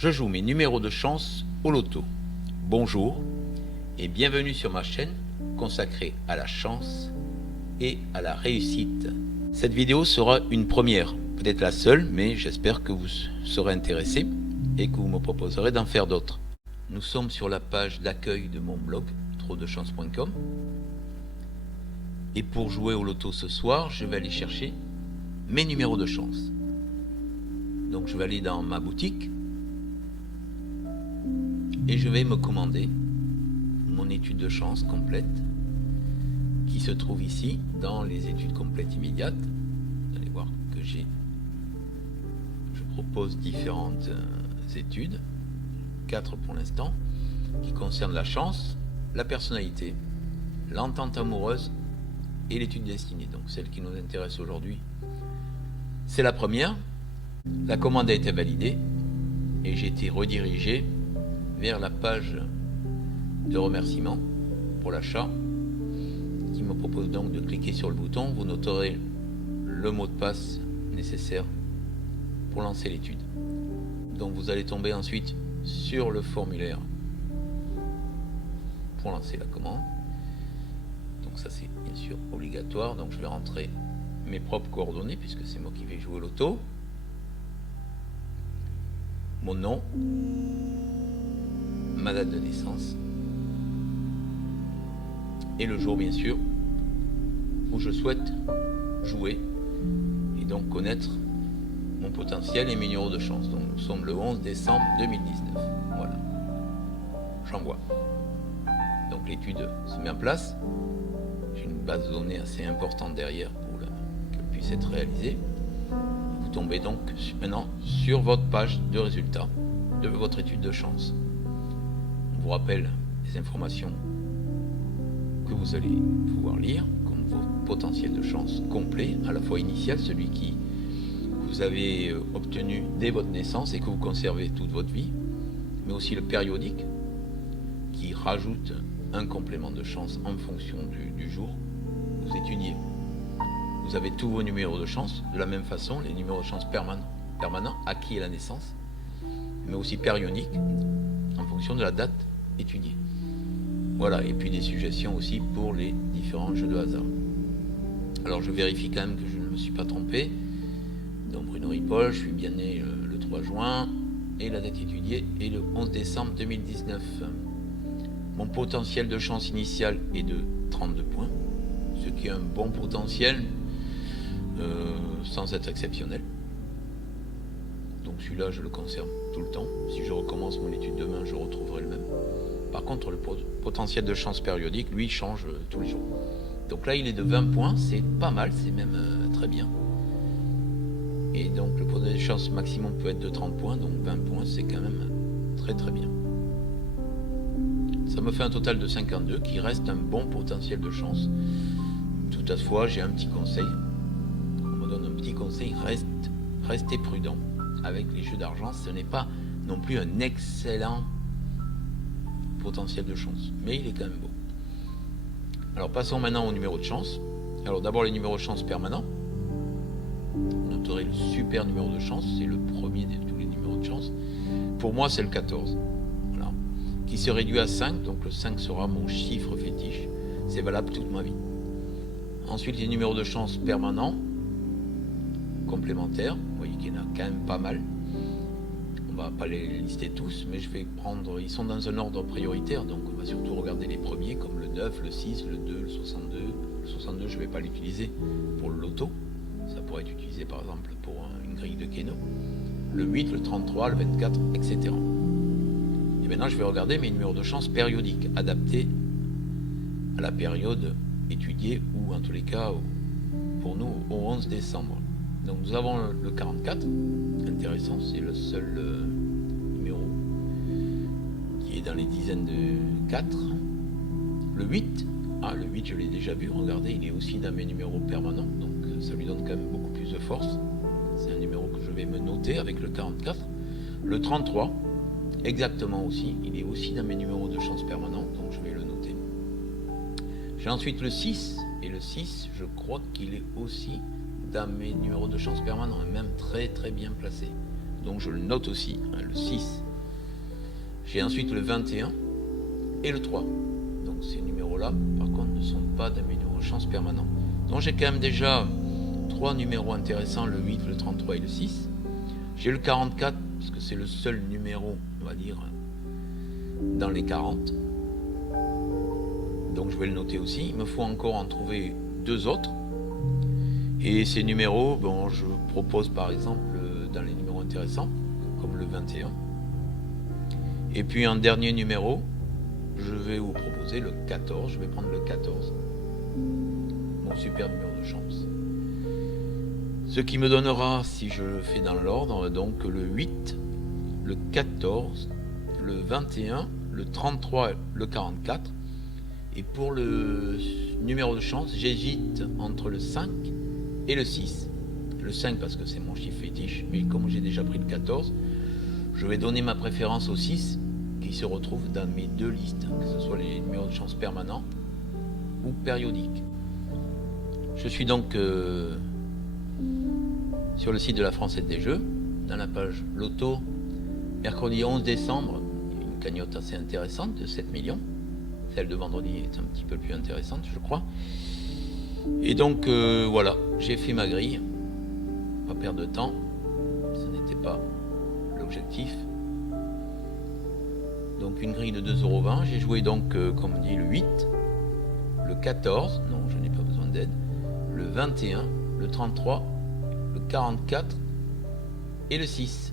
je joue mes numéros de chance au loto. Bonjour et bienvenue sur ma chaîne consacrée à la chance et à la réussite. Cette vidéo sera une première, peut-être la seule, mais j'espère que vous serez intéressé et que vous me proposerez d'en faire d'autres. Nous sommes sur la page d'accueil de mon blog, tropdechance.com. Et pour jouer au loto ce soir, je vais aller chercher mes numéros de chance. Donc je vais aller dans ma boutique et je vais me commander mon étude de chance complète qui se trouve ici dans les études complètes immédiates. Vous allez voir que je propose différentes études, 4 pour l'instant, qui concernent la chance, la personnalité, l'entente amoureuse et l'étude destinée. Donc celle qui nous intéresse aujourd'hui, c'est la première. La commande a été validée et j'ai été redirigé vers la page de remerciement pour l'achat qui me propose donc de cliquer sur le bouton. Vous noterez le mot de passe nécessaire pour lancer l'étude. Donc vous allez tomber ensuite sur le formulaire pour lancer la commande. Donc ça c'est bien sûr obligatoire. Donc je vais rentrer mes propres coordonnées puisque c'est moi qui vais jouer au loto. Mon nom, ma date de naissance et le jour bien sûr où je souhaite jouer et donc connaître mon potentiel et mes numéros de chance. Donc nous sommes le 11 décembre 2019. Voilà. J'envoie. Donc l'étude se met en place. J'ai une base de données assez importante derrière pour qu'elle puisse être réalisée. Vous tombez donc maintenant sur votre page de résultats de votre étude de chance. On vous rappelle les informations que vous allez pouvoir lire, comme votre potentiel de chance complet, à la fois initial, celui que vous avez obtenu dès votre naissance et que vous conservez toute votre vie, mais aussi le périodique, qui rajoute un complément de chance en fonction du jour où vous étudiez. Vous avez tous vos numéros de chance, de la même façon, les numéros de chance permanents acquis à la naissance, mais aussi périodiques, en fonction de la date étudiée. Voilà, et puis des suggestions aussi pour les différents jeux de hasard. Alors je vérifie quand même que je ne me suis pas trompé. Donc Bruno Ripoll, je suis bien né le 3 juin, et la date étudiée est le 11 décembre 2019. Mon potentiel de chance initial est de 32 points, ce qui est un bon potentiel, sans être exceptionnel. Donc celui-là, je le conserve tout le temps. Si je recommence mon étude demain, je retrouverai le même. Par contre, le potentiel de chance périodique, lui, change tous les jours. Donc là, il est de 20 points, c'est pas mal, c'est même très bien. Et donc le potentiel de chance maximum peut être de 30 points, donc 20 points, c'est quand même très très bien. Ça me fait un total de 52, qui reste un bon potentiel de chance. Toutefois, j'ai un petit conseil. On me donne un petit conseil, restez prudent avec les jeux d'argent. Ce n'est pas non plus un excellent potentiel de chance, mais il est quand même beau. Alors passons maintenant au numéro de chance. Alors d'abord les numéros de chance permanents. Vous noterez le super numéro de chance, c'est le premier de tous les numéros de chance. Pour moi c'est le 14. Voilà. Qui se réduit à 5, donc le 5 sera mon chiffre fétiche. C'est valable toute ma vie. Ensuite les numéros de chance permanents, complémentaires. Vous voyez qu'il y en a quand même pas mal. On va pas les lister tous, mais je vais prendre, ils sont dans un ordre prioritaire, donc on va surtout regarder les premiers, comme le 9, le 6, le 2, le 62. Le 62, je ne vais pas l'utiliser pour le loto. Ça pourrait être utilisé par exemple pour une grille de Keno. Le 8, le 33, le 24, etc. Et maintenant, je vais regarder mes numéros de chance périodiques, adaptés à la période étudiée, ou en tous les cas, pour nous, au 11 décembre. Donc nous avons le 44, intéressant, c'est le seul numéro qui est dans les dizaines de 4. Le 8, le 8 je l'ai déjà vu, regardez, il est aussi dans mes numéros permanents, donc ça lui donne quand même beaucoup plus de force. C'est un numéro que je vais me noter avec le 44. Le 33, exactement aussi, il est aussi dans mes numéros de chance permanents, donc je vais le noter. J'ai ensuite le 6, et le 6, je crois qu'il est aussi dans mes numéros de chance permanents, même très très bien placé. Donc je le note aussi, le 6 J'ai ensuite le 21 et le 3. Donc ces numéros-là, par contre, ne sont pas des numéros de chance permanents. Donc j'ai quand même déjà 3 numéros intéressants, le 8, le 33 et le 6. J'ai le 44, parce que c'est le seul numéro, on va dire, dans les 40. Donc je vais le noter aussi. Il me faut encore en trouver 2 autres. Et ces numéros, bon, je propose par exemple dans les numéros intéressants, comme le 21. Et puis en dernier numéro, je vais vous proposer le 14. Je vais prendre le 14. Mon super numéro de chance. Ce qui me donnera, si je le fais dans l'ordre, donc le 8, le 14, le 21, le 33, le 44. Et pour le numéro de chance, j'hésite entre le 5 et le 6. Le 5 parce que c'est mon chiffre fétiche, mais comme j'ai déjà pris le 14, je vais donner ma préférence au 6 qui se retrouve dans mes 2 listes, que ce soit les numéros de chance permanents ou périodiques. Je suis donc sur le site de la Française des Jeux, dans la page Loto, mercredi 11 décembre, une cagnotte assez intéressante de 7 millions. Celle de vendredi est un petit peu plus intéressante, je crois. Et donc voilà, j'ai fait ma grille. Pas perdre de temps, ce n'était pas l'objectif. Donc une grille de 2,20 €. J'ai joué donc, comme dit, le 8, le 14, non, je n'ai pas besoin d'aide, le 21, le 33, le 44 et le 6.